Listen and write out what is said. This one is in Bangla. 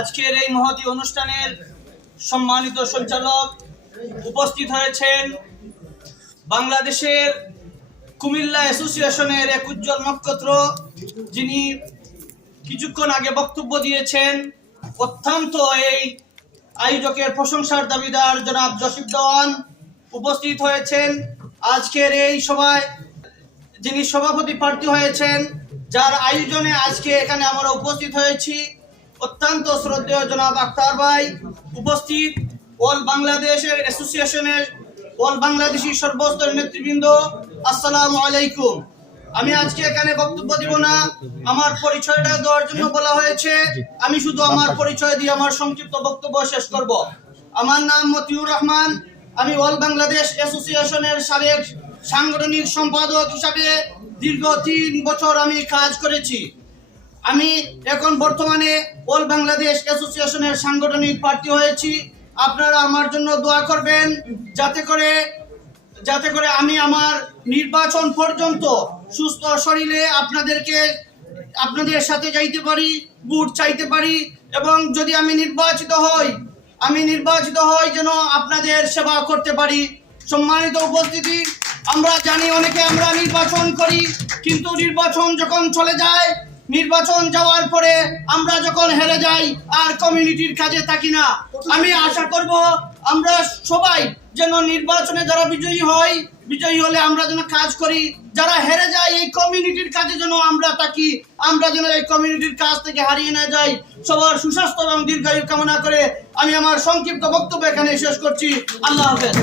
আজকের এই মহতি অনুষ্ঠানের সম্মানিত সঞ্চালক উপস্থিত হয়েছেন বাংলাদেশের কুমিল্লা অ্যাসোসিয়েশনের এক উজ্জ্বল নক্ষত্র, যিনি কিছুক্ষণ আগে বক্তব্য দিয়েছেন অত্যন্ত এই আয়োজকের প্রশংসার দাবিদার জনাব জসিফ দেওয়ান উপস্থিত হয়েছেন। আজকের এই সভায় যিনি সভাপতি প্রার্থী হয়েছেন, যার আয়োজনে আজকে এখানে আমরা উপস্থিত হয়েছি। অত্যন্ত শ্রদ্ধেয় জনাব আক্তার ভাই, উপস্থিত অল বাংলাদেশের অ্যাসোসিয়েশনের অল বাংলাদেশি সর্বস্তরের নেতৃবৃন্দ, আসসালামু আলাইকুম। আমি আজকে এখানে বক্তব্য দিব না, আমার পরিচয়টা দেওয়ার জন্য বলা হয়েছে, আমি শুধু আমার পরিচয় দিয়ে আমার সংক্ষিপ্ত বক্তব্য শেষ করব। আমার নাম মতিউর রহমান, আমি অল বাংলাদেশ অ্যাসোসিয়েশনের সাবেক সাংগঠনিক সম্পাদক হিসাবে দীর্ঘ তিন বছর আমি কাজ করেছি। আমি এখন বর্তমানে অল বাংলাদেশ অ্যাসোসিয়েশনের সাংগঠনিক প্রার্থী হয়েছি। আপনারা আমার জন্য দোয়া করবেন, যাতে করে যাতে করে আমি আমার নির্বাচন পর্যন্ত সুস্থ শরীরে আপনাদেরকে, আপনাদের সাথে যাইতে পারি, ভোট চাইতে পারি এবং যদি আমি নির্বাচিত হই, আমি নির্বাচিত হই যেন আপনাদের সেবা করতে পারি। সম্মানিত উপস্থিতি, আমরা জানি অনেকে আমরা নির্বাচন করি, কিন্তু নির্বাচন যখন চলে যায় নির্বাচন যাওয়ার পরে আমরা যখন হেরে যাই, আর কমিউনিটির কাজে থাকি না। আমি আশা করব আমরা সবাই যেন নির্বাচনে যারা বিজয়ী হয়, বিজয়ী হলে আমরা যেন কাজ করি। যারা হেরে যায়, এই কমিউনিটির কাজে যেন আমরা থাকি। আমরা যেন এই কমিউনিটির কাজ থেকে হারিয়ে না যাই। সবার সুস্বাস্থ্য এবং দীর্ঘায়ু কামনা করে আমি আমার সংক্ষিপ্ত বক্তব্য এখানে শেষ করছি। আল্লাহ হাফেজ।